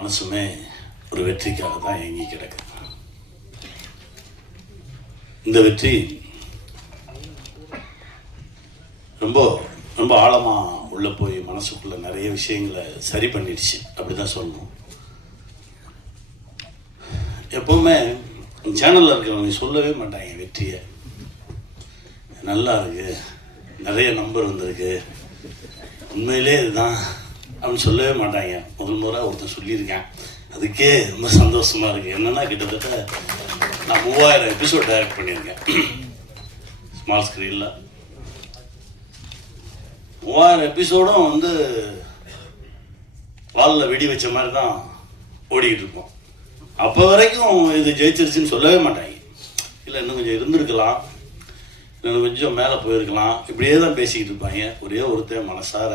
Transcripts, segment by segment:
மனசுமே ஒரு வெற்றிக்காக தான் ஏங்கி கிடக்கு. இந்த வெற்றி ரொம்ப ரொம்ப ஆழமாக உள்ளே போய் மனசுக்குள்ளே நிறைய விஷயங்களை சரி பண்ணிடுச்சு, அப்படி தான் சொல்லணும். எப்போவுமே சேனலில் இருக்கிறவங்க சொல்லவே மாட்டாங்க வெற்றியை. நல்லா இருக்கு, நிறைய நம்பர் வந்திருக்கு, உண்மையிலே இதுதான் அப்படின்னு சொல்லவே மாட்டாங்க. முதல் முறை ஒருத்தர் சொல்லியிருக்கேன், அதுக்கே ரொம்ப சந்தோஷமாக இருக்குது. என்னென்னா கிட்டத்தட்ட நான் 3000 எபிசோட் டைரக்ட் பண்ணியிருக்கேன் ஸ்மால் ஸ்க்ரீனில். 3000 எபிசோடும் வந்து வாலில் வெடி வச்ச மாதிரி தான் ஓடிக்கிட்டு இருப்போம். அப்போ வரைக்கும் இது ஜெயிச்சிருச்சுன்னு சொல்லவே மாட்டாங்க. இல்லை இன்னும் கொஞ்சம் இருந்திருக்கலாம், இன்னும் கொஞ்சம் மேலே போயிருக்கலாம், இப்படியே தான் பேசிக்கிட்டு இருப்பாங்க. ஒரே ஒருத்தன் மனசார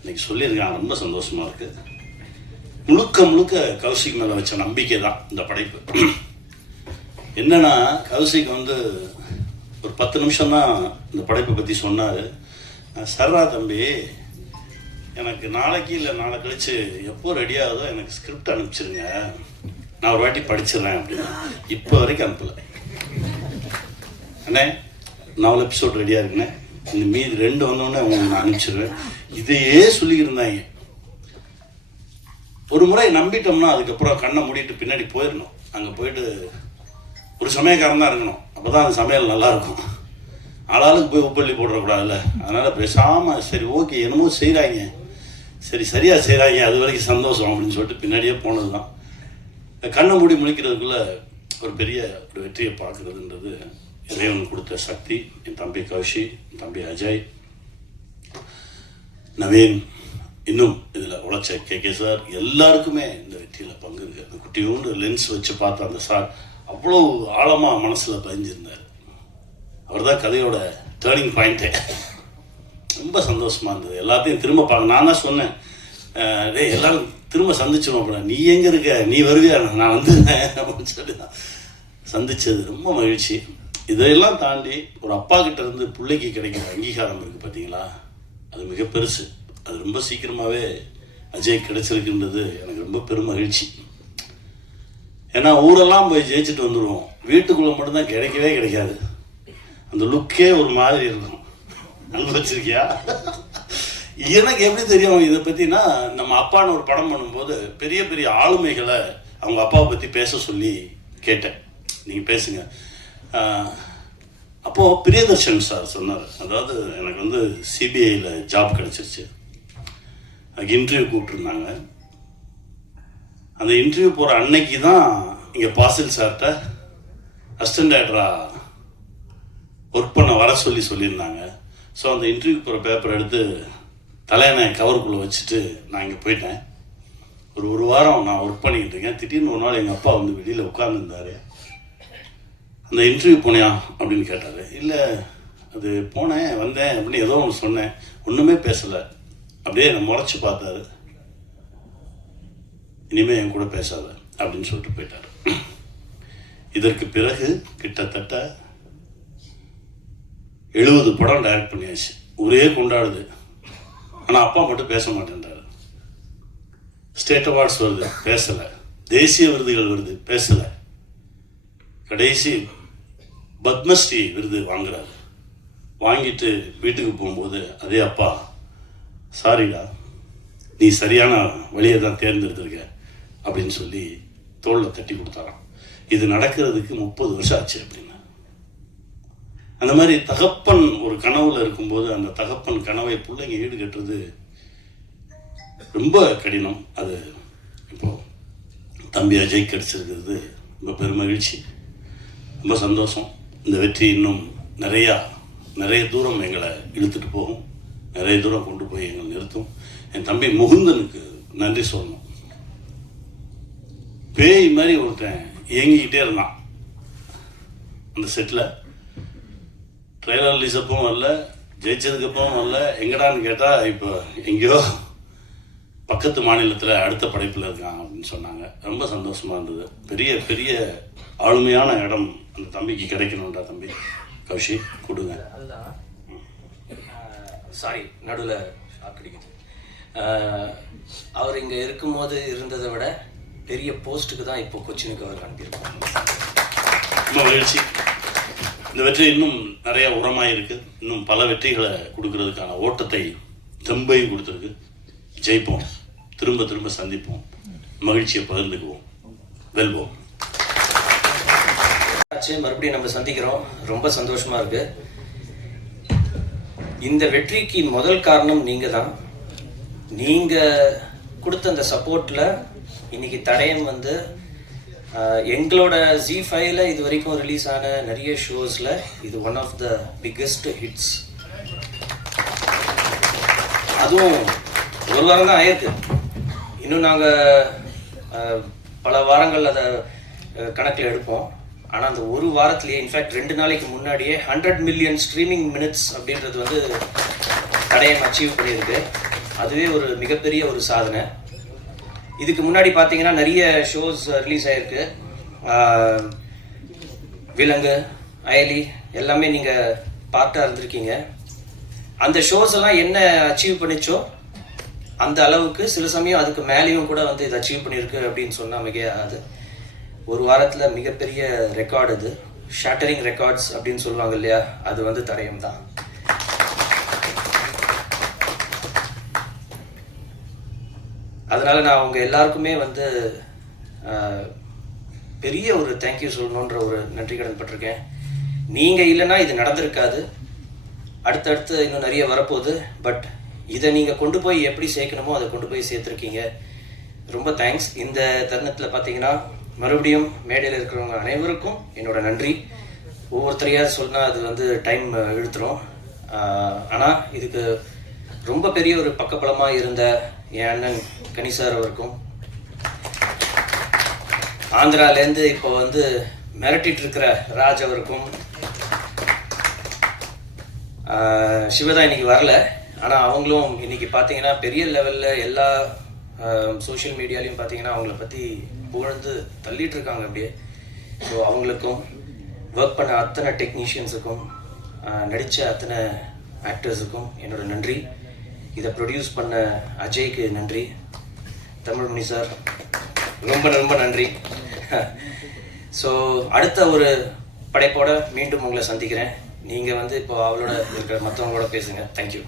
இன்னைக்கு சொல்லியிருக்கான், ரொம்ப சந்தோஷமாக இருக்குது. முழுக்க முழுக்க கௌசிக் மேலே வச்ச நம்பிக்கை தான் இந்த படைப்பு. என்னன்னா கௌசிக் வந்து ஒரு 10 நிமிஷம் தான் இந்த படைப்பை பற்றி சொன்னார். சர்ரா தம்பி, எனக்கு நாளைக்கு இல்லை நாளை கழிச்சு எப்போ ரெடி ஆகுதோ எனக்கு ஸ்கிரிப்ட் அனுப்பிச்சிருங்க, நான் ஒரு வாட்டி படிச்சிடுறேன் அப்படின்னா. இப்போ வரைக்கும் அனுப்பலை. அண்ணே 4 எபிசோட் ரெடியாக இருக்குண்ணே, இந்த மீதி 2 வந்தோடனே உங்களுக்கு நான் அனுப்பிச்சிடுவேன். இதையே சொல்லிக்கிட்டு இருந்தாங்க. ஒரு முறை நம்பிட்டோம்னா அதுக்கப்புறம் கண்ணை மூடிட்டு பின்னாடி போயிடணும். அங்கே போயிட்டு ஒரு சமயக்காரன் தான் இருக்கணும், அப்போ தான் அந்த சமையல் நல்லாயிருக்கும். ஆளாளுக்கு போய் உப்பள்ளி போடக்கூடாதுல்ல. அதனால் பேசாமல் சரி ஓகே என்னமோ செய்கிறாங்க, சரி சரியாக செய்கிறாங்க, அது வரைக்கும் சந்தோஷம் அப்படின்னு சொல்லிட்டு பின்னாடியே போனது தான். கண்ணை மூடி முழிக்கிறதுக்குள்ளே ஒரு பெரிய ஒரு வெற்றியை பார்க்குறதுன்றது இறைவன் கொடுத்த சக்தி. என் தம்பி கௌஷி, என் தம்பி அஜய், நவீன், இன்னும் இதில் உழைச்ச கே சார், எல்லாருக்குமே இந்த வெற்றியில் பங்கு இருக்குது. அந்த குட்டியோண்டு லென்ஸ் வச்சு பார்த்த அந்த சார் அவ்வளோ ஆழமாக மனசில் பதிஞ்சிருந்தார். அவர் தான் கதையோட டேர்னிங் பாயிண்ட்டே. ரொம்ப சந்தோஷமாக இருந்தது. எல்லாத்தையும் திரும்ப பார்க்க நான் தான் சொன்னேன், எல்லாரும் திரும்ப சந்திச்சிடும் அப்படின்னா. நீ எங்கே இருக்க, நீ வருவியா, நான் வந்துருந்தேன் அப்படின்னு சொல்லி தான் சந்தித்தது. ரொம்ப மகிழ்ச்சி. இதையெல்லாம் தாண்டி ஒரு அப்பா கிட்ட இருந்து பிள்ளைக்கு கிடைக்கிற அங்கீகாரம் இருக்குது பார்த்தீங்களா, அது மிக பெருசு. அது ரொம்ப சீக்கிரமாகவே அஜய் கிடைச்சிருக்குன்றது எனக்கு ரொம்ப பெரும் மகிழ்ச்சி. ஏன்னா ஊரெல்லாம் போய் ஜெயிச்சுட்டு வந்துடுவோம், வீட்டுக்குள்ளே மட்டும்தான் கிடைக்கவே கிடைக்காது. அந்த லுக்கே ஒரு மாதிரி இருக்கும். அனுபவிச்சிருக்கியா? எனக்கு எப்படி தெரியும் இதை பற்றினா, நம்ம அப்பான்னு ஒரு படம் பண்ணும்போது பெரிய பெரிய ஆளுமைகளை அவங்க அப்பாவை பற்றி பேச சொல்லி கேட்டேன், நீங்கள் பேசுங்க. அப்போது பிரியதர்ஷன் சார் சொன்னார், அதாவது எனக்கு வந்து சிபிஐயில் ஜாப் கிடச்சிருச்சு, அதுக்கு இன்டர்வியூ கூப்பிட்ருந்தாங்க. அந்த இன்டர்வியூ போகிற அன்னைக்கு தான் இங்கே பாசில் சார்கிட்ட அசிஸ்டன்ட் டைரக்டராக ஒர்க் பண்ண வர சொல்லியிருந்தாங்க. ஸோ அந்த இன்டர்வியூ போகிற பேப்பர் எடுத்து தலையணை கவருக்குள்ளே வச்சுட்டு நான் இங்கே போயிட்டேன். ஒரு வாரம் நான் ஒர்க் பண்ணிக்கிட்டு இருக்கேன். திடீர்னு ஒரு நாள் எங்கள் அப்பா வந்து வெளியில் உட்கார்ந்துருந்தார். அந்த இன்டர்வியூ போனியா அப்படின்னு கேட்டார். இல்லை அது போனேன் வந்தேன் அப்படின்னு ஏதோ ஒன்று சொன்னேன், ஒன்றுமே பேசலை. அப்படியே என்னை முறைச்சி பார்த்தாரு. இனிமேல் என் கூட பேசாத அப்படின்னு சொல்லிட்டு போயிட்டார். இதற்கு பிறகு கிட்டத்தட்ட 70 படம் டைரக்ட் பண்ணியாச்சு. ஒரே கொண்டாடுது. ஆனால் அப்பா மட்டும் பேச மாட்டேன்றாரு. ஸ்டேட் அவார்ட்ஸ் வருது, பேசலை. தேசிய விருதுகள் வருது, பேசலை. கடைசி பத்மஸ்ரீ விருது வாங்குறாரு. வாங்கிட்டு வீட்டுக்கு போகும்போது அதே அப்பா, சாரிடா நீ சரியான வழியை தான் தேர்ந்தெடுத்திருக்க அப்படின்னு சொல்லி தோளில் தட்டி கொடுத்தாராம். இது நடக்கிறதுக்கு 30 வருஷம் ஆச்சு அப்படின்னு. அந்த மாதிரி தகப்பன் ஒரு கனவுல இருக்கும்போது அந்த தகப்பன் கனவை பிள்ளைங்க ஈடுகட்டுறது ரொம்ப கடினம். அது இப்போ தம்பி அஜய் கிடைச்சிருக்கிறது ரொம்ப பெருமகிழ்ச்சி, ரொம்ப சந்தோஷம். இந்த வெற்றி இன்னும் நிறைய தூரம் எங்களை இழுத்துட்டு போகும், நிறைய தூரம் கொண்டு போய் எங்களை நிறுத்தும். என் தம்பி முகுந்தனுக்கு நன்றி சொல்லணும். பேய் மாதிரி ஒருத்தன் இயங்கிக்கிட்டே இருந்தான் அந்த செட்டில். ட்ரெய்லர் ரிலீஸ் அப்பவும் வரல, ஜெயிச்சதுக்கப்புறம் வரல. எங்கடான்னு கேட்டால் இப்போ எங்கேயோ பக்கத்து மாநிலத்தில் அடுத்த படைப்பில் இருக்காங்க அப்படின்னு சொன்னாங்க. ரொம்ப சந்தோஷமாக இருந்தது. பெரிய பெரிய ஆளுமையான இடம் அந்த தம்பிக்கு கிடைக்கணும்டா. தம்பி கௌஷி கொடுங்க. சாரி நடுவில் ஷார்ட் அடிக்குது. அவர் இங்கே இருக்கும்போது இருந்ததை விட பெரிய போஸ்ட்டுக்கு தான் இப்போ கொச்சினுக்கு அவர் அனுப்பியிருக்கோம். ரொம்ப மகிழ்ச்சி. இந்த வெற்றி இன்னும் நிறைய உரமாக இருக்குது. இன்னும் பல வெற்றிகளை கொடுக்கறதுக்கான ஓட்டத்தை தெம்பையும் கொடுத்துருக்கு. ஜெயிப்போம், திரும்ப திரும்ப சந்திப்போம், மகிழ்ச்சியை பகிர்ந்துக்குவோம், வெல்வோம். மறுபடியும் நம்ம சந்திக்கிறோம், ரொம்ப சந்தோஷமா இருக்கு. இந்த வெற்றிக்கு முதல் காரணம் நீங்க தான். நீங்க கொடுத்த அந்த சப்போர்ட்ல இன்னைக்கு தடயம் வந்து எங்களோட Z5ல இது வரைக்கும் ரிலீஸ் ஆன நிறைய ஷோஸ்ல இது one of the biggest hits. அதுவும் ஒரு வாரம் தான் ஆயிருக்கு. இன்னும் நாங்கள் பல வாரங்கள் அதை கணக்கில் எடுப்போம். ஆனால் அந்த ஒரு வாரத்திலேயே, இன்ஃபேக்ட் 2 நாளைக்கு முன்னாடியே 100 மில்லியன் ஸ்ட்ரீமிங் மினிட்ஸ் அப்படின்றது வந்து தடயம் அச்சீவ் பண்ணியிருக்கு. அதுவே ஒரு மிகப்பெரிய ஒரு சாதனை. இதுக்கு முன்னாடி பார்த்தீங்கன்னா நிறைய ஷோஸ் ரிலீஸ் ஆகிருக்கு. விலங்கு, அயலி எல்லாமே நீங்கள் பார்ட்டாக இருந்திருக்கீங்க. அந்த ஷோஸ் எல்லாம் என்ன அச்சீவ் பண்ணிச்சோ அந்த அளவுக்கு சில சமயம் அதுக்கு மேலேயும் கூட வந்து இது அச்சீவ் பண்ணியிருக்கு அப்படின்னு சொன்னால் மிகையாகாது. ஒரு வாரத்தில் மிகப்பெரிய ரெக்கார்டு இது. ஷேட்டரிங் ரெக்கார்ட்ஸ் அப்படின்னு சொல்லுவாங்க இல்லையா, அது வந்து தடயம் தான். அதனால் நான் அவங்க எல்லாருக்குமே வந்து பெரிய ஒரு தேங்க்யூ சொல்லணுன்ற ஒரு நன்றி கடன் பட்டிருக்கேன். நீங்கள் இல்லைன்னா இது நடந்திருக்காது. அடுத்தடுத்து இன்னும் நிறைய வரப்போகுது. பட் இதை நீங்கள் கொண்டு போய் எப்படி சேர்க்கணுமோ அதை கொண்டு போய் சேர்த்துருக்கீங்க. ரொம்ப தேங்க்ஸ். இந்த தருணத்தில் பார்த்தீங்கன்னா மறுபடியும் மேடையில் இருக்கிறவங்க அனைவருக்கும் என்னோட நன்றி. ஒவ்வொருத்தரையாக சொன்னால் அது வந்து டைம் இழுத்துரும். ஆனால் இதுக்கு ரொம்ப பெரிய ஒரு பக்கபலமாக இருந்த என் அண்ணன் கனி சார் அவருக்கும், ஆந்திராலேருந்து இப்போ வந்து மிரட்டிட்டு இருக்கிற ராஜ் அவருக்கும், சிவதா இன்னைக்கு வரல, ஆனால் அவங்களும் இன்னைக்கு பார்த்தீங்கன்னா பெரிய லெவலில் எல்லா சோஷியல் மீடியாலையும் பார்த்தீங்கன்னா அவங்கள பற்றி புகழ்ந்து தள்ளிட்டு இருக்காங்க அப்படியே. ஸோ அவங்களுக்கும், ஒர்க் பண்ண அத்தனை டெக்னீஷியன்ஸுக்கும், நடித்த அத்தனை ஆக்டர்ஸுக்கும் என்னோட நன்றி. இதை ப்ரொடியூஸ் பண்ண அஜய்க்கு நன்றி. தமிழ்மணி சார் ரொம்ப ரொம்ப நன்றி. ஸோ அடுத்த ஒரு படைப்போட மீண்டும் உங்களை சந்திக்கிறேன். நீங்கள் வந்து இப்போ அவளோட இருக்கிற மற்றவங்களோட பேசுங்க. தேங்க்யூ.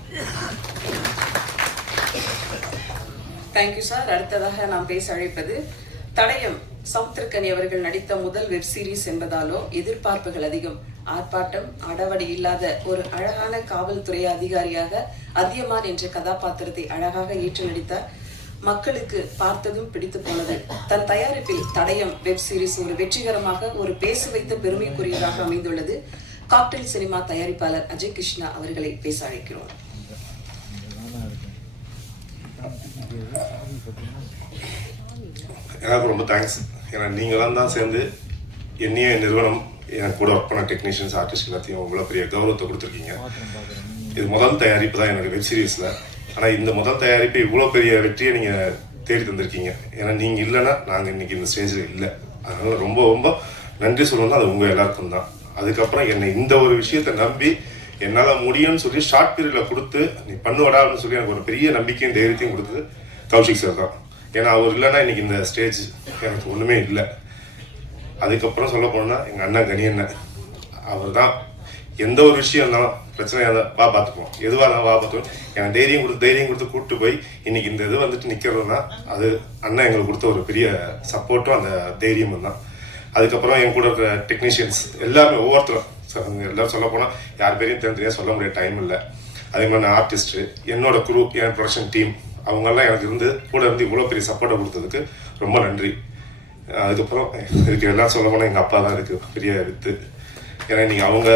Thank you sir. அடுத்ததாக நாம் பேச அழைப்பது தடயம். சமுத்திரக்கனி அவர்கள் நடித்த முதல் வெப் சீரிஸ் என்பதாலோ எதிர்பார்ப்புகள் அதிகம். ஆர்ப்பாட்டம், அடவடி இல்லாத ஒரு அழகான காவல்துறை அதிகாரியாக அதியமான் என்ற கதாபாத்திரத்தை அழகாக ஏற்று நடித்தார். மக்களுக்கு பார்த்ததும் பிடித்து போனது. தன் தயாரிப்பில் தடயம் வெப் சீரிஸ் ஒரு வெற்றிகரமாக ஒரு பேச வைத்த பெருமைக்குரியதாக அமைந்துள்ளது. காக்டெயில் சினிமா தயாரிப்பாளர் அஜய் கிருஷ்ணா அவர்களை பேச அழைக்கிறோம். எனக்கு ரொம்ப தேங்க்ஸ். ஏன்னா நீங்களாம் தான் சேர்ந்து என்னையும் என் நிறுவனம், எனக்கு கூட ஒர்க் பண்ண டெக்னீஷியன்ஸ், ஆர்டிஸ்ட் எல்லாத்தையும் இவ்வளோ பெரிய கௌரவத்தை கொடுத்துருக்கீங்க. இது முதல் தயாரிப்பு தான் என்னோட வெப் சீரிஸில். ஆனால் இந்த முதல் தயாரிப்பு இவ்வளோ பெரிய வெற்றியை நீங்கள் தேடி தந்திருக்கீங்க. ஏன்னா நீங்கள் இல்லைன்னா நாங்கள் இன்னைக்கு இந்த ஸ்டேஜில் இல்லை. அதனால ரொம்ப ரொம்ப நன்றி சொல்லணும்னா அது உங்கள் எல்லாருக்கும் தான். அதுக்கப்புறம் என்னை இந்த ஒரு விஷயத்தை நம்பி என்னால் முடியும்னு சொல்லி ஷார்ட் பீரியடில் கொடுத்து நீ பண்ணுவடான்னு சொல்லி எனக்கு ஒரு பெரிய நம்பிக்கையும் தைரியத்தையும் கொடுத்தது கௌஷிக் சார் தான். ஏன்னா அவர் இல்லைன்னா இன்னைக்கு இந்த ஸ்டேஜ் எனக்கு ஒன்றுமே இல்லை. அதுக்கப்புறம் சொல்ல போனால் எங்கள் அண்ணன் கனி அண்ணன், அவர் தான் எந்த ஒரு விஷயம் இருந்தாலும் பிரச்சனையாக தான் வா பார்த்துப்போம், எதுவாக இருந்தாலும் வா பார்த்துப்போம். எனக்கு தைரியம் கொடுத்து கூப்பிட்டு போய் இன்னைக்கு இந்த இது வந்துட்டு நிற்கிறதுனா அது அண்ணன் எங்களுக்கு கொடுத்த ஒரு பெரிய சப்போர்ட்டும் அந்த தைரியமும் தான். அதுக்கப்புறம் என் கூட இருக்கிற டெக்னீஷியன்ஸ் எல்லாருமே ஒவ்வொருத்தரும் எல்லாரும் சொல்ல போனால் யார் பேரையும் தெரிஞ்சு சொல்ல முடியாத டைம் இல்லை. அதே மாதிரி நான் ஆர்டிஸ்ட்டு, என்னோட குரூ, என் ப்ரொடக்ஷன் டீம், அவங்கெல்லாம் எனக்கு கூட இருந்து இவ்வளோ பெரிய சப்போர்ட்டை கொடுத்ததுக்கு ரொம்ப நன்றி. அதுக்கப்புறம் இதுக்கு எல்லாம் சொல்ல போனால் எங்கள் அப்பா தான் இருக்குது பெரிய வித்து. ஏன்னா இன்றைக்கி அவங்க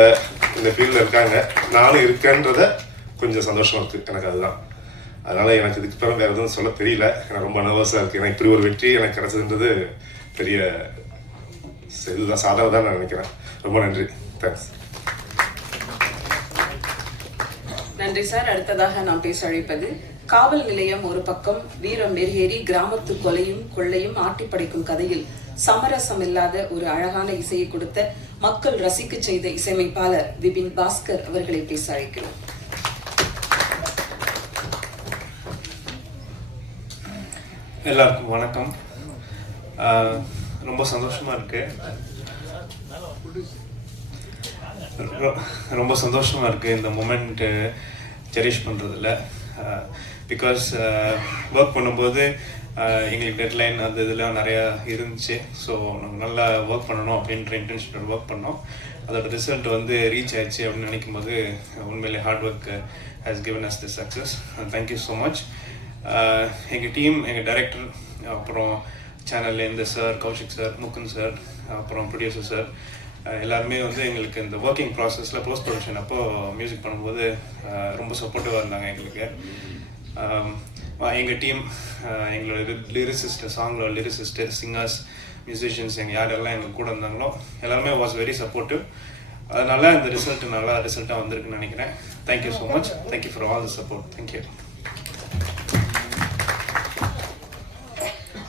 இந்த ஃபீல்டில் இருக்காங்க, நானும் இருக்கேன்றத கொஞ்சம் சந்தோஷமாக இருக்குது எனக்கு. அதுதான். அதனால் எனக்கு இதுக்கு பிறகு வேறு எதுவும் சொல்ல தெரியல. எனக்கு ரொம்ப நர்வஸாக இருக்குது. ஏன்னா இப்படி ஒரு வெற்றி எனக்கு கிடச்சதுன்றது பெரிய இதுதான், சாதனை தான் நான் நினைக்கிறேன். ரொம்ப நன்றி. தேங்க்ஸ். நன்றி சார். அடுத்ததாக நாம் பேச அழைப்பது காவல் நிலையம் ஒரு பக்கம், வீரம் மெருகேறி கிராமத்து கொலையும் கொள்ளையும் ஆட்டி படைக்கும் கதையில் சமரசம் இல்லாத ஒரு அழகான இசையை கொடுத்த, மக்கள் ரசிக்க செய்த இசையமைப்பாளர் விபின் பாஸ்கர் அவர்களை பேச அழைக்கிறோம். எல்லாருக்கும் வணக்கம். ரொம்ப சந்தோஷமாக இருக்கு. ரொம்ப சந்தோஷமாக இருக்குது இந்த மூமெண்ட்டு செரிஷ் பண்ணுறதில்ல. பிகாஸ் ஒர்க் பண்ணும்போது எங்களுக்கு டெட்லைன் அந்த இதெல்லாம் நிறையா இருந்துச்சு. ஸோ நம்ம நல்லா ஒர்க் பண்ணணும் அப்படின்ற இன்டென்ஷனோட ஒர்க் பண்ணோம். அதோட ரிசல்ட் வந்து ரீச் ஆயிடுச்சு அப்படின்னு நினைக்கும் போது உண்மையிலே hard work has given us the success. Thank you so much. எங்கள் டீம், எங்கள் டைரக்டர், அப்புறம் சேனல்லேருந்து sir, Kaushik sir, Mukund sir, அப்புறம் ப்ரொடியூசர் சார், எல்லாருமே வந்து எங்களுக்கு இந்த ஒர்க்கிங் ப்ராசஸில் போஸ்ட் ப்ரொடக்ஷன் அப்போது மியூசிக் பண்ணும்போது ரொம்ப சப்போர்ட்டிவாக இருந்தாங்க எங்களுக்கு. எங்கள் டீம், எங்களோட லிரிசிஸ்ட்டு, சாங்கோட லிரிசிஸ்ட்டு, சிங்கர்ஸ், மியூசிஷியன்ஸ், எங்கள் யாரெல்லாம் எங்கள் கூட இருந்தாங்களோ எல்லாருமே வாஸ் வெரி சப்போர்ட்டிவ். அதனால இந்த ரிசல்ட் நல்லா ரிசல்ட்டாக வந்திருக்குன்னு நினைக்கிறேன். Thank you so much. Thank you for all the support. Thank you.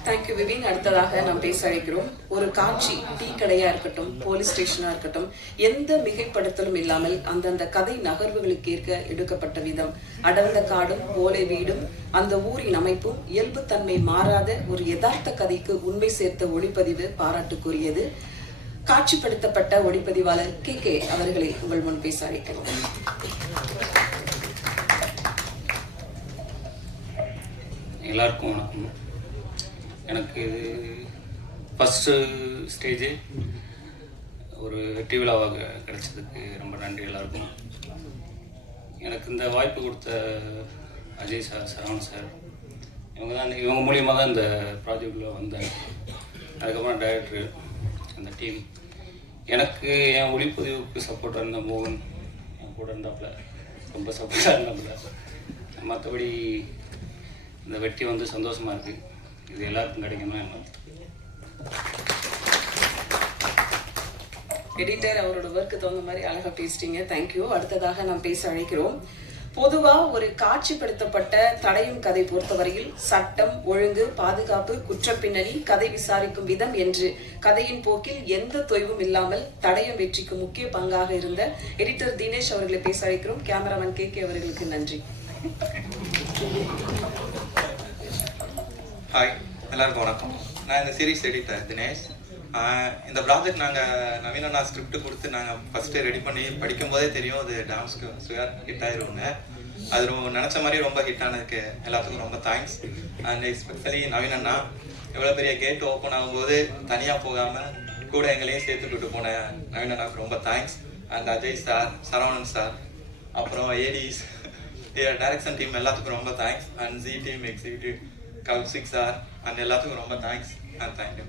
Thank you Vivin. அடுத்ததாக நாம் பேச அழைக்கிறோம். ஒரு காட்சி டீ கடையா இருக்கட்டும், போலீஸ் ஸ்டேஷனா இருக்கட்டும், எந்த மிகைப்படுத்தலும் இல்லாமல் அந்தந்த கதை நகர்வுகளுக்கு ஏற்க எடுக்கப்பட்ட விதம், அடர்ந்த காடும் ஓலை வீடும் அந்த ஊரின் அமைப்பும் இயல்புத்தன்மை மாறாத ஒரு யதார்த்த கதைக்கு உண்மை சேர்த்த ஒளிப்பதிவு பாராட்டுக்குரியது. காட்சிப்படுத்தப்பட்ட ஒளிப்பதிவாளர் KK அவர்களை உங்கள் முன் பேச அழைக்கிறோம். எல்லாருக்கும் வணக்கம். எனக்கு இது ஃபஸ்ட்டு ஸ்டேஜு ஒரு வெற்றி விழாவாக கிடைச்சதுக்கு ரொம்ப நன்றி எல்லாருக்கும். எனக்கு இந்த வாய்ப்பு கொடுத்த அஜய் சார், சரவணன் சார், இவங்க மூலியமாக தான் இந்த ப்ராஜெக்டில் வந்தேன். அதுக்கப்புறம் டைரக்டரு, அந்த டீம், எனக்கு என் ஒளிப்பதிவுக்கு சப்போர்ட்டாக இருந்த மோகன் என் கூட இருந்தாப்புல, ரொம்ப சப்போர்ட்டாக இருந்தாப்புல. மற்றபடி இந்த வெற்றி வந்து சந்தோஷமாக இருக்குது. இது எல்லாருக்கும் கிடைக்கணும். என்ன எடிட்டர் அவரோட ஒர்க்கு தகுந்த மாதிரி அழகா பேசிட்டீங்க. தேங்க்யூ. அடுத்ததாக நாம் பேச அழைக்கிறோம். பொதுவா ஒரு காட்சிப்படுத்தப்பட்ட தடையும் கதை பொறுத்தவரையில் சட்டம், ஒழுங்கு, பாதுகாப்பு, குற்றப்பின்னணி, கதை விசாரிக்கும் விதம் என்று கதையின் போக்கில் எந்த தொய்வும் இல்லாமல் தடயம் வெற்றிக்கு முக்கிய பங்காக இருந்த எடிட்டர் தினேஷ் அவர்களை பேச அழைக்கிறோம். கேமராமேன் KK அவர்களுக்கு நன்றி. ஹாய், எல்லாருக்கும் வணக்கம். நான் இந்த சீரீஸ் எடிட்டர் தினேஷ். இந்த ப்ராஜெக்ட் நாங்கள் நவீன ஸ்கிரிப்ட் கொடுத்து நாங்கள் ஃபஸ்ட்டு ரெடி பண்ணி படிக்கும் போதே தெரியும் அது டான்ஸ்க்கு சுயர் ஹிட் ஆயிரும்னு. அது ரொம்ப நினச்ச மாதிரி ரொம்ப ஹிட் ஆனதுக்கு எல்லாத்துக்கும் ரொம்ப தேங்க்ஸ். அண்ட் எஸ்பெஷலி நவீனண்ணா எவ்வளோ பெரிய கேட் ஓப்பன் ஆகும்போது தனியாக போகாமல் கூட எங்களையும் சேர்த்துக்கிட்டு போன நவீனண்ணாவுக்கு ரொம்ப thanks. And Ajay sir, Saravanan sir, அப்புறம் ஏடிஸ், டைரக்ஷன் டீம் எல்லாத்துக்கும் ரொம்ப thanks. And G team, executive, Kaushik sir, and எல்லாத்துக்கும் ரொம்ப தேங்க்ஸ் அண்ட் தேங்க்யூ.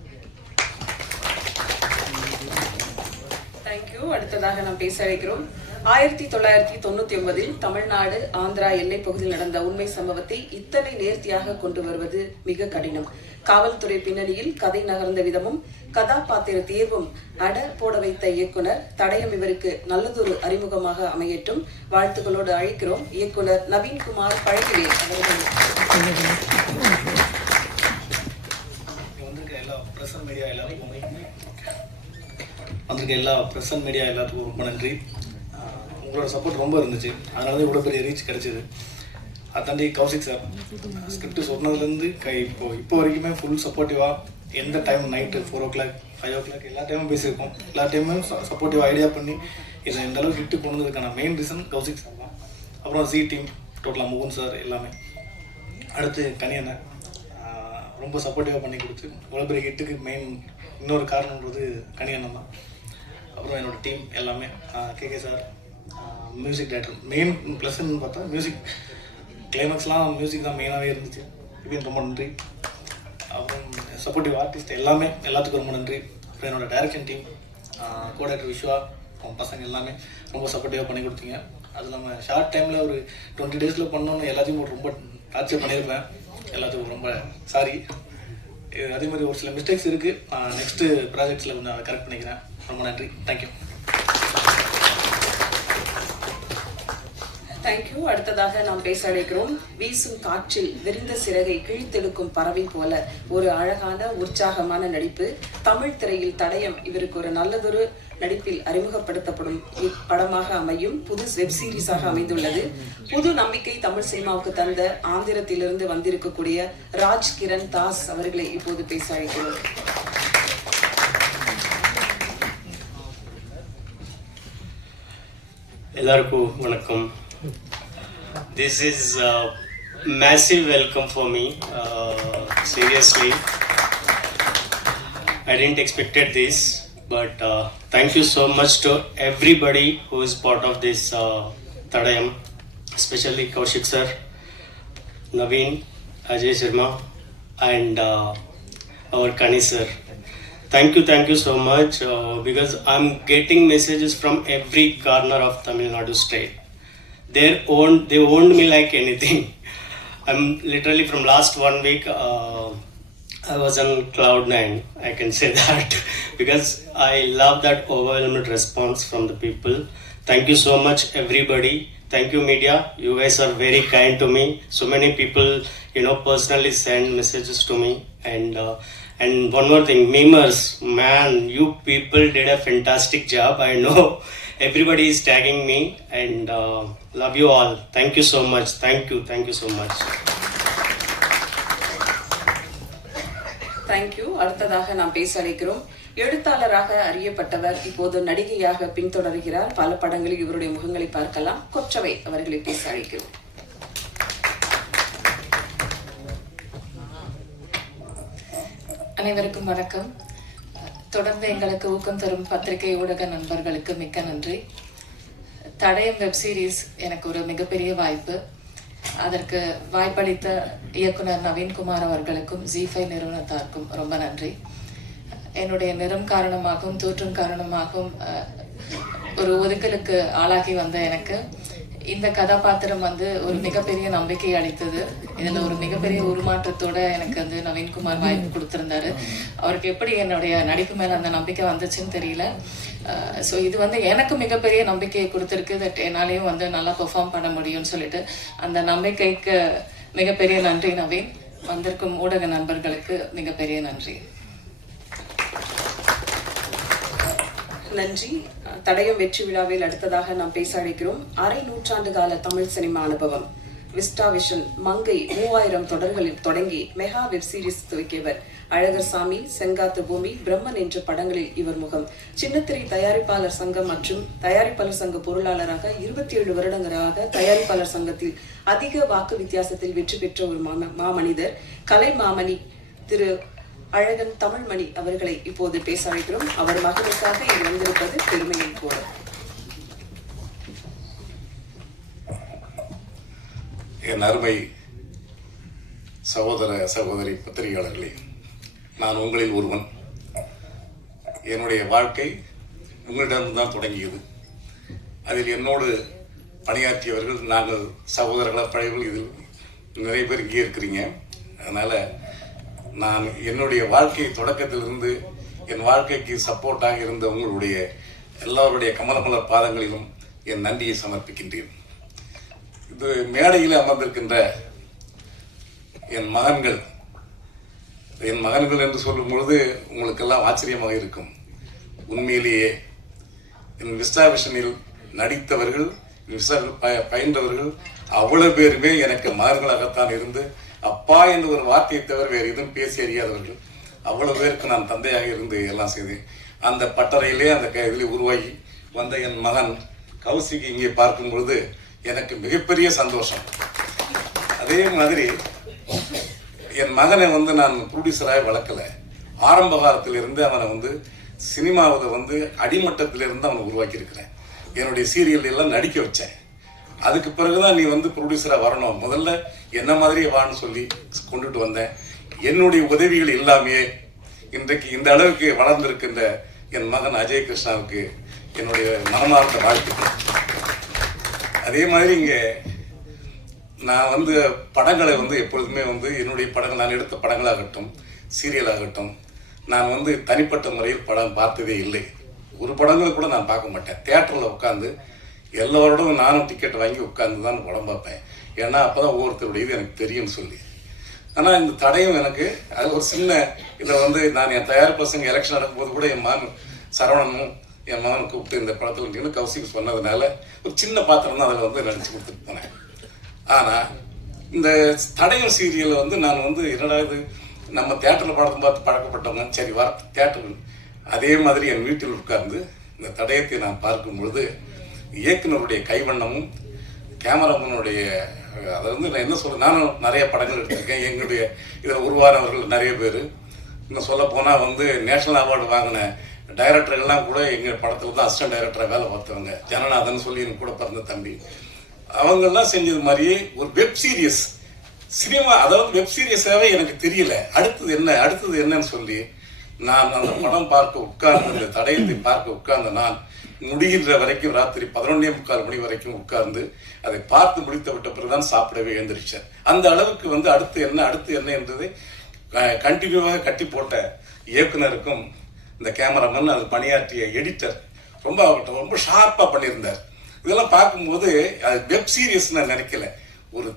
தேங்க்யூ. அடுத்ததாக நாம் பேச அழைக்கிறோம். 1999 தமிழ்நாடு ஆந்திரா எல்லை பகுதியில் நடந்த உண்மை சம்பவத்தை இத்தனை நேர்த்தியாக கொண்டு வருவது மிக கடினம். காவல்துறை பின்னணியில் கதை நகர்ந்த விதமும் கதாபாத்திர தேர்வும் அட போட வைத்த இயக்குனர் தடயம் இவருக்கு நல்லதொரு அறிமுகமாக அமையட்டும். வாழ்த்துக்களோடு அழைக்கிறோம் இயக்குனர் நவீன்குமார் பழகிவேல் அவர்கள். வந்திருக்க எல்லா ப்ரெஸ் அண்ட் மீடியா எல்லாத்துக்கும் ரொம்ப நன்றி. உங்களோட சப்போர்ட் ரொம்ப இருந்துச்சு, அதனால தான் இவ்வளோ பெரிய ரீச் கிடைச்சிது. அதை தாண்டி கௌஷிக் சார் ஸ்கிரிப்ட் சொன்னதுலேருந்து இப்போ வரைக்குமே ஃபுல் சப்போர்ட்டிவாக, எந்த டைம் நைட்டு 4 o'clock 5 o'clock எல்லா டைமும் பேசியிருக்கோம். எல்லா டைமும் சப்போர்ட்டிவாக ஐடியா பண்ணி இதை எந்த அளவுக்கு ஹிட்டு கொண்டு வந்ததுக்கான மெயின் ரீசன் கௌஷிக் சார் தான். அப்புறம் ஜி டீம் டோட்டலாக முகுந்த் சார் எல்லாமே. அடுத்து கனியண்ணன் ரொம்ப சப்போர்ட்டிவாக பண்ணி கொடுத்து இவ்வளோ பெரிய ஹிட்டுக்கு மெயின் இன்னொரு காரணம்ன்றது கனியண்ணன் தான். அப்புறம் என்னோடய டீம் எல்லாமே, KK sir, music director. Main ப்ளஸ்ன்னு பார்த்தா மியூசிக், கிளைமேக்ஸ்லாம் மியூசிக் தான் மெயினாகவே இருந்துச்சு. இதுவும் ரொம்ப நன்றி. அப்புறம் சப்போர்ட்டிவ் ஆர்டிஸ்ட் எல்லாத்துக்கும் ரொம்ப நன்றி. அப்புறம் என்னோடய டைரக்ஷன் டீம், கோடைரக்டர் விஸ்வா, அவங்க பசங்க எல்லாமே ரொம்ப சப்போர்ட்டிவாக பண்ணி கொடுத்தீங்க. அது இல்லாமல் ஷார்ட் டைமில் ஒரு 20 days பண்ணோன்னு எல்லாத்தையும் ரொம்ப டார்ச்சர் பண்ணியிருப்பேன். எல்லாத்துக்கும் ரொம்ப சாரி. அதே மாதிரி ஒரு சில மிஸ்டேக்ஸ் இருக்குது. நெக்ஸ்ட்டு ப்ராஜெக்ட்ஸில் கொஞ்சம் அதை கரெக்ட் பண்ணிக்கிறேன். ரொம்ப நன்றி. தேங்க்யூ. தேங்க்யூ. அடுத்ததாக நாம் பேச அழைக்கிறோம். வீசும் காற்றில் விரிந்த சிறகை கிழித்தெடுக்கும் பறவை போல ஒரு அழகான உற்சாகமான நடிப்பு. தமிழ் திரையில் தடயம் இவருக்கு ஒரு நல்லதொரு நடிப்பில் அறிமுகப்படுத்தப்படும் படமாக அமையும் புது வெப் சீரிஸாக அமைந்துள்ளது. புது நம்பிக்கை தமிழ் சினிமாவுக்கு தந்த ஆந்திரத்திலிருந்து வந்திருக்கக்கூடிய ராஜ் கிரண் தாஸ் அவர்களை இப்போது பேச அழைக்கிறோம். எல்லாருக்கும் வணக்கம். This is a massive welcome for me. Seriously, I didn't expected this, but thank you so much to everybody who is part of this Tadayam, especially Kaushik sir, Naveen, Ajay Sharma, and our Kani sir. Thank you so much because I'm getting messages from every corner of Tamil Nadu state. They owned me like anything. I'm literally from last 1 week I was on cloud 9. I can say that because I love that overwhelming response from the people. Thank you so much everybody. Thank you media. You guys are very kind to me. So many people personally send messages to me and one more thing, memers, man, you people did a fantastic job. I know everybody is tagging me and love you all. Thank you so much. Thank you so much. Thank you. அடுத்ததாக நாம் பேச அழைக்கிறோம். எழுத்தாளராக அறியப்பட்டவர் இப்போது நடிகையாக பின்தொடர்கிறார். பல படங்களில் இவருடைய முகங்களை பார்க்கலாம். கொற்றவை அவர்களை பேச அழைக்கிறோம். அனைவருக்கும் வணக்கம். தொடர்ந்து எங்களுக்கு ஊக்கம் தரும் பத்திரிகை ஊடக நண்பர்களுக்கு மிக்க நன்றி. தடயம் வெப் சீரிஸ் எனக்கு ஒரு மிகப்பெரிய வாய்ப்பு. அதற்கு வாய்ப்பளித்த இயக்குனர் நவீன்குமார் அவர்களுக்கும் ஜி5 நிறுவனத்தாருக்கும் ரொம்ப நன்றி. என்னுடைய நிறம் காரணமாகவும் தோற்றம் காரணமாகவும் ஒரு ஒதுக்கலுக்கு ஆளாகி வந்த எனக்கு இந்த கதாபாத்திரம் ஒரு மிகப்பெரிய நம்பிக்கை அளித்தது. இதில் ஒரு மிகப்பெரிய உருமாற்றத்தோட எனக்கு நவீன்குமார் வாய்ப்பு கொடுத்திருந்தாரு. அவருக்கு எப்படி என்னுடைய நடிப்பு மேல அந்த நம்பிக்கை வந்துச்சுன்னு தெரியல. ஸோ இது எனக்கு மிகப்பெரிய நம்பிக்கையை கொடுத்துருக்கு. தட் என்னாலையும் நல்லா பெர்ஃபார்ம் பண்ண முடியும்னு சொல்லிட்டு அந்த நம்பிக்கைக்கு மிகப்பெரிய நன்றி நவீன். வந்திருக்கும் ஊடக நண்பர்களுக்கு மிகப்பெரிய நன்றி. நன்றி. தடயம் வெற்றி விழாவில் அடுத்ததாக நாம் பேச அழைக்கிறோம். அரை நூற்றாண்டு கால தமிழ் சினிமா அனுபவம். விஸ்டா விஷன், மங்கை, 3000 தொடர்களில் தொடங்கி மெகா வெப் சீரிஸ் துவக்கியவர். அழகர் சாமி, செங்காத்து பூமி, பிரம்மன் என்ற படங்களில் இவர் முகம். சின்னத்திரை தயாரிப்பாளர் சங்கம் மற்றும் தயாரிப்பாளர் சங்க பொருளாளராக 27 வருடங்களாக தயாரிப்பாளர் சங்கத்தில் அதிக வாக்கு வித்தியாசத்தில் வெற்றி பெற்ற ஒரு மாமனிதர். கலை மாமணி திரு அழகன் தமிழ்மணி அவர்களை இப்போது பேச அழைக்கிறோம். அவர் மகனுக்காக இங்கு வந்திருப்பது பெருமையை கூட. என் அருமை சகோதர சகோதரி பத்திரிகையாளர்களே, நான் உங்களில் ஒருவன். என்னுடைய வாழ்க்கை உங்களிடம்தான் தொடங்கியது. அதில் என்னோடு பணியாற்றியவர்கள் நாங்கள் சகோதரர்களாக பழையவர்கள் இதில் நிறைய பேர் இங்கே இருக்கிறீங்க. அதனால் நான் என்னுடைய வாழ்க்கை தொடக்கத்திலிருந்து என் வாழ்க்கைக்கு சப்போர்ட்டாக இருந்த உங்களுடைய எல்லாருடைய கமலமலர் பாதங்களிலும் என் நன்றியை சமர்ப்பிக்கின்றேன். இது மேடையில் அமர்ந்திருக்கின்ற என் மகன்கள் என்று சொல்லும் பொழுது உங்களுக்கெல்லாம் ஆச்சரியமாக இருக்கும். உண்மையிலேயே என் விஸ்டா விஷனில் நடித்தவர்கள், பயின்றவர்கள் அவ்வளவு பேருமே எனக்கு மகன்களாகத்தான் இருந்து அப்பா என்று ஒரு வார்த்தையை தவிர வேறு எதுவும் பேசி அறியாதவர்கள். அவ்வளவு பேருக்கு நான் தந்தையாக இருந்து எல்லாம் செய்தேன். அந்த பட்டறையிலே அந்த இதில் உருவாகி வந்த என் மகன் கௌசிக் இங்கே பார்க்கும் பொழுது எனக்கு மிகப்பெரிய சந்தோஷம். அதே மாதிரி என் மகனை நான் ப்ரொடியூசராக வளர்க்கலை. ஆரம்ப காலத்திலிருந்து அவனை சினிமாவை அடிமட்டத்திலிருந்து அவனை உருவாக்கி இருக்கிறேன். என்னுடைய சீரியல் எல்லாம் நடிக்க வச்சேன். அதுக்கு பிறகுதான் நீ ப்ரொடியூசராக வரணும், முதல்ல என்ன மாதிரியே வான்னு சொல்லி கொண்டுட்டு வந்தேன். என்னுடைய உதவிகள் எல்லாமே இன்றைக்கு இந்த அளவுக்கு வளர்ந்திருக்கின்ற என் மகன் அஜய் கிருஷ்ணாவுக்கு என்னுடைய மனமார்ந்த வாழ்த்துக்கள். அதே மாதிரி இங்கே நான் படங்களை எப்பொழுதுமே என்னுடைய படங்கள், நான் எடுத்த படங்களாகட்டும் சீரியலாகட்டும், நான் தனிப்பட்ட முறையில் படம் பார்த்ததே இல்லை. ஒரு படங்கள் கூட நான் பார்க்க மாட்டேன். தியேட்டரில் உட்காந்து எல்லோரோடும் நானும் டிக்கெட் வாங்கி உட்கார்ந்து தான் படம் பார்ப்பேன். ஏன்னா அப்போ தான் ஒவ்வொருத்தருடைய இது எனக்கு தெரியும்னு சொல்லி. ஆனால் இந்த தடையும் எனக்கு அது ஒரு சின்ன இதில் வந்து நான் என் தயார் பசங்க எலெக்ஷன் நடக்கும்போது கூட என் மகன் சரவணனும் என் மகன் கூப்பிட்டு இந்த படத்தில் நின்று கௌசிக் சொன்னதுனால ஒரு சின்ன பாத்திரம் தான் அதில் வந்து நடிச்சு கொடுத்துட்டு போனேன். ஆனால் இந்த தடயம் சீரியலில் வந்து நான் வந்து என்னடா இது நம்ம தேட்டரில் படத்தை பார்த்து பழக்கப்பட்டவங்க, சரி வர தேட்டர் அதே மாதிரி என் வீட்டில் உட்கார்ந்து இந்த தடயத்தை நான் பார்க்கும் பொழுது இயக்குனருடைய கைவண்ணமும் கேமராமேனுடைய அதை வந்து நான் என்ன சொல்கிறேன், நானும் நிறைய படங்கள் எடுத்திருக்கேன். எங்களுடைய இதில் உருவானவர்கள் நிறைய பேர், இன்னும் சொல்ல போனால் வந்து நேஷனல் அவார்டு வாங்கின டைரக்டர்கள்லாம் கூட எங்கள் படத்தில் தான் அசிஸ்டன்ட் டைரக்டராக வேலை பார்த்தவங்க. ஜனநாதன் சொல்லி எனக்கு கூட பிறந்த தம்பி, அவங்கெல்லாம் செஞ்சது மாதிரியே ஒரு வெப் சீரியஸ் சினிமா, அதாவது வெப் சீரியஸாகவே எனக்கு தெரியல அடுத்தது என்னன்னு சொல்லி நான் அந்த படம் பார்க்க உட்கார்ந்து அந்த தடயத்தை பார்க்க உட்கார்ந்த நான் முடிகின்ற வரைக்கும் ராத்திரி 11:45 மணி வரைக்கும் உட்கார்ந்து அதை பார்த்து முடித்து விட்ட பிறகுதான் சாப்பிடவே எழுந்திரிச்சேன். அந்த அளவுக்கு வந்து அடுத்து என்ன என்றதை கண்டினியூவாக கட்டி போட்ட இயக்குனருக்கும் இந்த கேமராமேன் அது பணியாற்றிய எடிட்டர் ரொம்ப ஷார்ப்பாக பண்ணியிருந்தார். இதெல்லாம் பார்க்கும்போது அது வெப் சீரியஸ் நான் நினைக்கல, ஒரு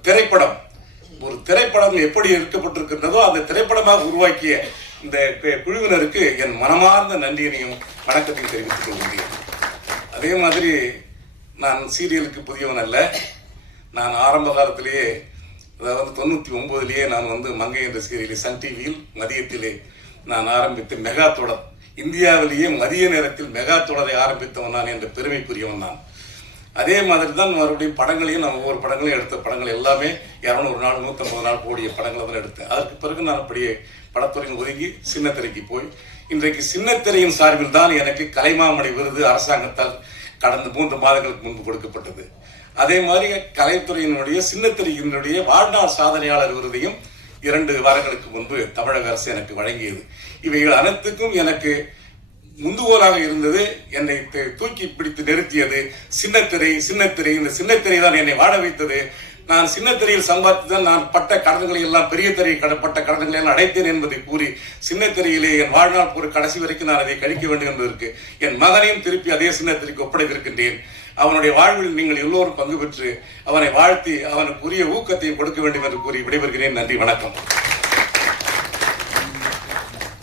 திரைப்படம் எப்படி எடுக்கப்பட்டிருக்கின்றதோ அந்த திரைப்படமாக உருவாக்கிய இந்த குழுவினருக்கு என் மனமார்ந்த நன்றியையும் வணக்கத்தையும் தெரிவித்துக் கொள்கிறேன். அதே மாதிரி நான் சீரியலுக்கு புதியவன் அல்ல. நான் ஆரம்ப காலத்திலேயே, அதாவது 99 நான் வந்து மங்கை என்ற சீரியலில் சன் டிவியில் மதியத்திலே நான் ஆரம்பித்த மெகா தொடர், இந்தியாவிலேயே மதிய நேரத்தில் மெகா தொடரை ஆரம்பித்தவன் நான் என்ற பெருமைக்குரியவன் நான். அதே மாதிரி தான் மறுபடியும் படங்களையும் நான் ஒவ்வொரு படங்களையும் எடுத்த படங்கள் எல்லாமே 200 நாள் 150 நாள் கூடிய படங்களை தான் எடுத்தேன். அதற்கு பிறகு நான் அப்படியே படத்துறையில் ஒதுங்கி சின்னத்திரைக்கு போய் இன்றைக்கு சின்னத்திரையின் சார்பில் தான் எனக்கு கலைமாமணி விருது அரசாங்கத்தால் கடந்த 3 மாதங்களுக்கு முன்பு கொடுக்கப்பட்டது. அதே மாதிரி கலைத்துறையினுடைய சின்னத்திரையினுடைய வாழ்நாள் சாதனையாளர் விருதையும் 2 வாரங்களுக்கு முன்பு தமிழக அரசு எனக்கு வழங்கியது. இவைகள் அனைத்துக்கும் எனக்கு முந்துகோலாக இருந்தது, என்னை தூக்கி பிடித்து நிறுத்தியது சின்னத்திரை. இந்த சின்னத்திரை தான் என்னை வாழ வைத்தது. நான் சின்னத்திரையில் சம்பாதித்துதான் நான் பட்ட கடன்களை எல்லாம் பெரிய திரை பட்ட கடன்களை எல்லாம் அடைத்தேன் என்பதை கூறி சின்னத்திரையிலே என் வாழ்நாள் ஒரு கடைசி வரைக்கும் நான் அதை கழிக்க வேண்டும் என்பதற்கு என் மகனையும் திருப்பி அதே சின்னத்திரைக்கு ஒப்படைத்திருக்கின்றேன். அவனுடைய வாழ்வில் நீங்கள் எல்லோரும் பங்கு பெற்று அவனை வாழ்த்தி அவனுக்கு உரிய ஊக்கத்தையும் கொடுக்க வேண்டும் என்று கூறி விடைபெறுகிறேன். நன்றி, வணக்கம்.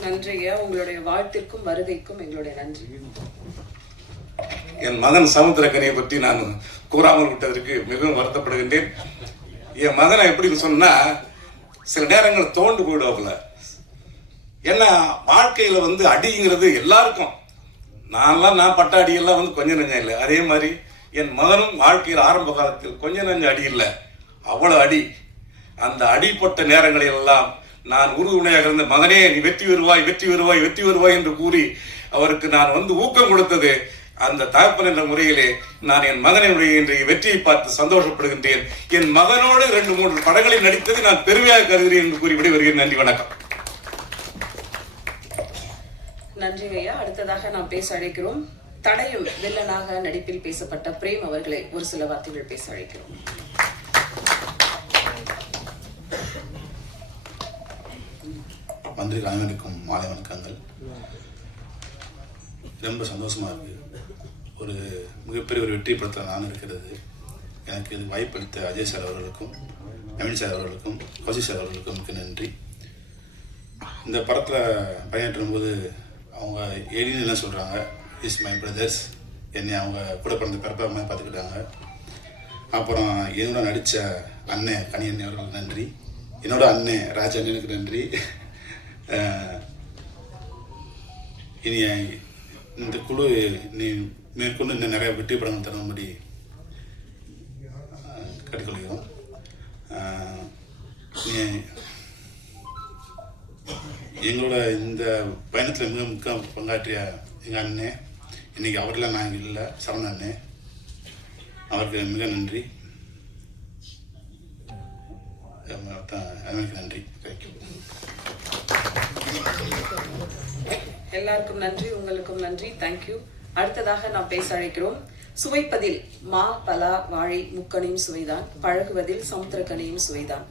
நன்றிங்க, உங்களுடைய வாழ்த்திற்கும் வருகைக்கும் எங்களுடைய நன்றி. என் மகன் சமுத்திரக்கனியை பற்றி நான் கூறாமல் விட்டதற்கு மிகவும் வருத்தப்படுகின்றேன். என் மகனை எப்படின்னு சொன்னா சில நேரங்கள் தோண்டு போயிடுவாப்புல. ஏன்னா வாழ்க்கையில வந்து அடிங்கிறது எல்லாருக்கும், நான் பட்ட அடியெல்லாம் வந்து கொஞ்சம் நஞ்சம் இல்லை. அதே மாதிரி என் மகனும் வாழ்க்கையில் ஆரம்ப காலத்தில் கொஞ்சம் நஞ்சம் அடி இல்லை, அவ்வளவு அடி. அந்த அடிப்பட்ட நேரங்களில் எல்லாம் நான் உறுதுணையாக இருந்த மகனே நீ வெற்றி வருவாய் என்று கூறி அவருக்கு நான் வந்து ஊக்கம் கொடுத்தது அந்த தகப்பன் என்ற முறையிலே நான் என் மகனுடைய இன்றைய வெற்றியை பார்த்து சந்தோஷப்படுகின்றேன். என் மகனோடு 2-3 படங்களில் நடித்தது நான் பெருமையாக கருதுகிறேன் என்று கூறி விடைபெறுகிறேன். நன்றி, வணக்கம். நன்றி ஐயா. அடுத்ததாக நாம் பேச அழைக்கிறோம் தடயம் வில்லனாக நடிப்பில் பேசப்பட்ட பிரேம் அவர்களை ஒரு சில வார்த்தைகள் பேச அழைக்கிறோம். மந்திரி அனைவருக்கும் மாலை வணக்கங்கள். ரொம்ப சந்தோஷமா இருக்கு. ஒரு மிகப்பெரிய ஒரு வெற்றி படத்தில் நான் இருக்கிறது. எனக்கு இது வாய்ப்பளித்த அஜய் சார் அவர்களுக்கும் நவீன் சார் அவர்களுக்கும் கௌசிக் சார் அவர்களுக்கும் மிக்க நன்றி. இந்த படத்தில் பணியாற்றும் போது அவங்க ஏடின்னு என்ன சொல்கிறாங்க, இஸ் மை பிரதர்ஸ், என்னை அவங்க கூட பிறந்த பிறப்பாக பார்த்துக்கிட்டாங்க. அப்புறம் என்னோட நடித்த அண்ணன் கனியண்ணி அவர்களுக்கு நன்றி, என்னோட அண்ணன் ராஜ அண்ணனுக்கு நன்றி. இனி இந்த குழு நீ மேற்கொண்டு இன்னும் நிறைய வெற்றி படங்கள் தரும்படி கேட்டுக்கொள்கிறோம். எங்களோட இந்த பயணத்தில் மிக முக்கிய பங்காற்றிய எங்கள் அண்ணன், இன்னைக்கு அவரெல்லாம் நாங்கள் இல்லை, சரவண அண்ணன், அவருக்கு மிக நன்றி. அவனுக்கு நன்றி. தேங்க்யூ. எல்லாருக்கும் நன்றி, உங்களுக்கும் நன்றி. தேங்க்யூ. அடுத்ததாக நாம் பேச அழைக்கிறோம் சுவைப்பதில் மா பலா வாழை முக்கணியும் சுவைதான், பழகுவதில் சமுத்திரக்கனியும் சுவைதான்.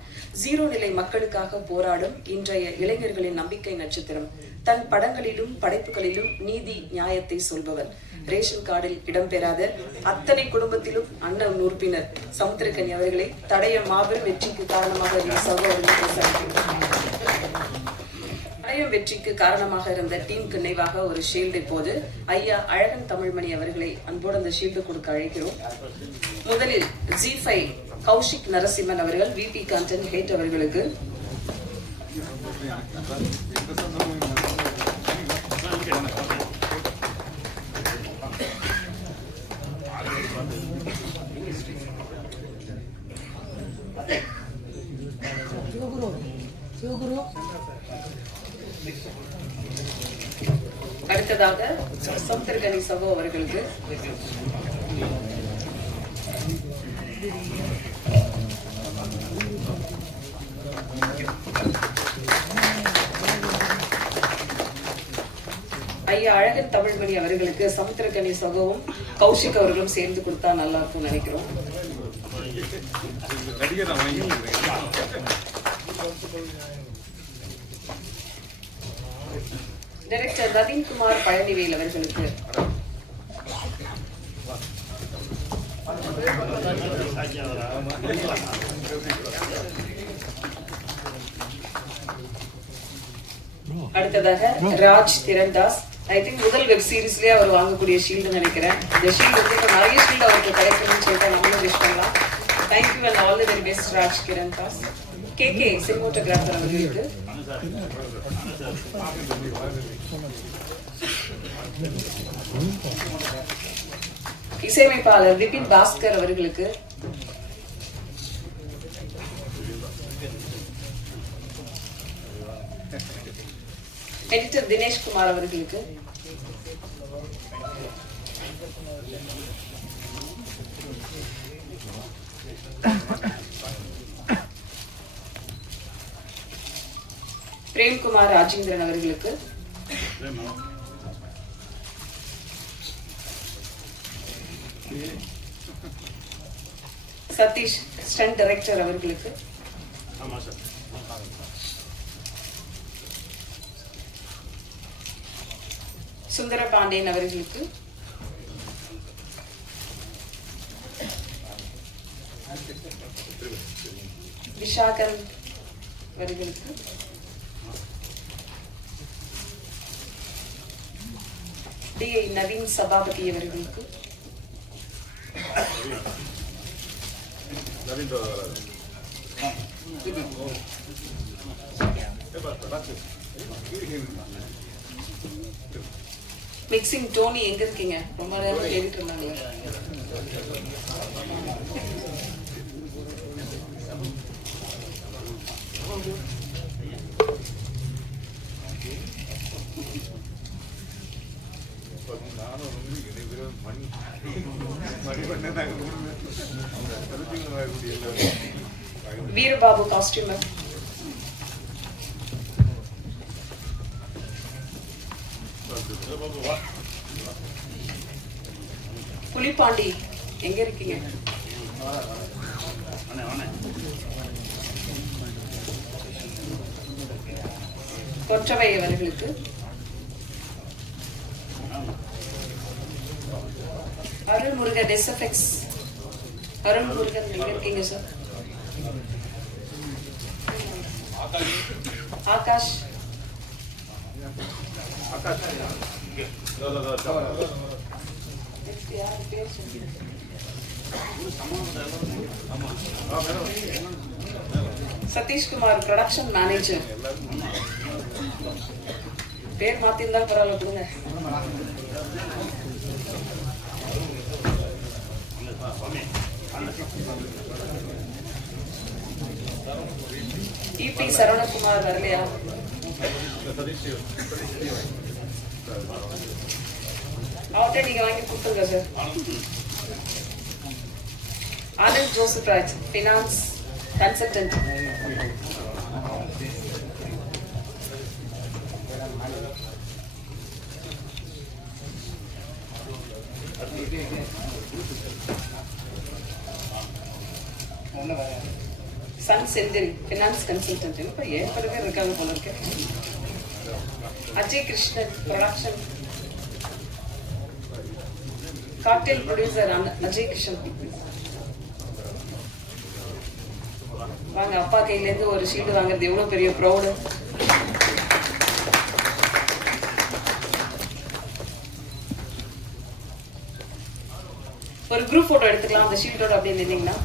0 நிலை மக்களுக்காக போராடும் இன்றைய இளைஞர்களின் நம்பிக்கை நட்சத்திரம், தன் படங்களிலும் படைப்புகளிலும் நீதி நியாயத்தை சொல்பவர், ரேஷன் கார்டில் இடம்பெறாத அத்தனை குடும்பத்திலும் அண்ணன் உறுப்பினர் சமுத்திரக்கனி அவர்களை தடயம் மாபெரும் வெற்றிக்கு காரணமாக இருந்த சகோதரர்கள் தடயம் வெற்றிக்கு காரணமாக இருந்த டீமுக்கு நினைவாக ஒரு ஷீல்டு இப்போது ஐயா அழகன் தமிழ்மணி அவர்களை அன்போடு அந்த ஷீல்டு கொடுக்க அழைக்கிறோம். முதலில் G5 கௌஷிக் நரசிம்மன் அவர்கள் VP கண்டென்ட் ஹெட் அவர்களுக்கு, அடுத்ததாக சமுத்திரக்கனி சகோ அவர்களுக்கு, ஐயா அழகன் தமிழ்மணி அவர்களுக்கு சமுத்திரக்கனி சகோவும் கௌஷிக் அவர்களும் சேர்ந்து கொடுத்தா நல்லா இருக்கும் நினைக்கிறோம். டைரக்டர் நவீன்குமார் பழனிவேல் அவர்களுக்கு, அடுத்ததாக ராஜ் திரண்டாஸ். ஐ திங்க் முதல் வெப் சீரிஸ்லயே அவர் வாங்கக்கூடிய ஷீல்டு நினைக்கிறேன். இந்த ஷீல்டு வந்து இப்போ நிறைய ஷீல்டு அவருக்கு கிடைக்கணும்னு சொல்லிட்டு நம்மளும் விஷ் பண்ணலாம். Thank you and all the very best Raj Kirandas. KK cinematographer அவர்களுக்கு, இசையமைப்பாளர் விபின் பாஸ்கர் அவர்களுக்கு, எடிட்டர் தினேஷ் குமார் அவர்களுக்கு, பிரேம்குமார் ராஜேந்திரன் அவர்களுக்கு, சதீஷ் ஸ்டண்ட் டைரக்டர் அவர்களுக்கு, சுந்தர பாண்டியன் அவர்களுக்கு, விஷாகன் அவர்களுக்கு, DI நவீன் சபாபதி அவர்களுக்கு, மிக்சிங் டோனி எங்க இருக்கீங்க? ரொம்ப நேரம் கேட்டுட்டு இருந்தாங்க. வீரபாபு காஸ்டியூமர், புலிப்பாண்டி எங்க இருக்கீங்க? கொற்றவை அவர்களுக்கு, அருள்முருகன் SFX அருள்முருகன் எங்க இருக்கீங்க sir? Akash Sathishkumar production manager. பேர் மாத்திருந்தா பரவாயில்ல கொடுங்க. EP சரவணகுமார் வரலையா? அவர்கிட்ட நீங்க வாங்கி கொடுத்துருங்க sir. Anand Joseph Raj finance consultant. Sun Senthil finance consultant. இப்போ ஏற்பட பேர் இருக்காங்க போல இருக்கு. Ajay Krishnan production. Cocktail producer Ajay Kishan. வாங்க, அப்பா கையிலேருந்து ஒரு ஷீல்டு வாங்குறது எவ்வளோ பெரிய ப்ரௌடு. ஒரு குரூப் போட்டோ எடுத்துக்கலாம் அந்த ஷீல்டோட அப்படியே நின்னீங்கன்னா.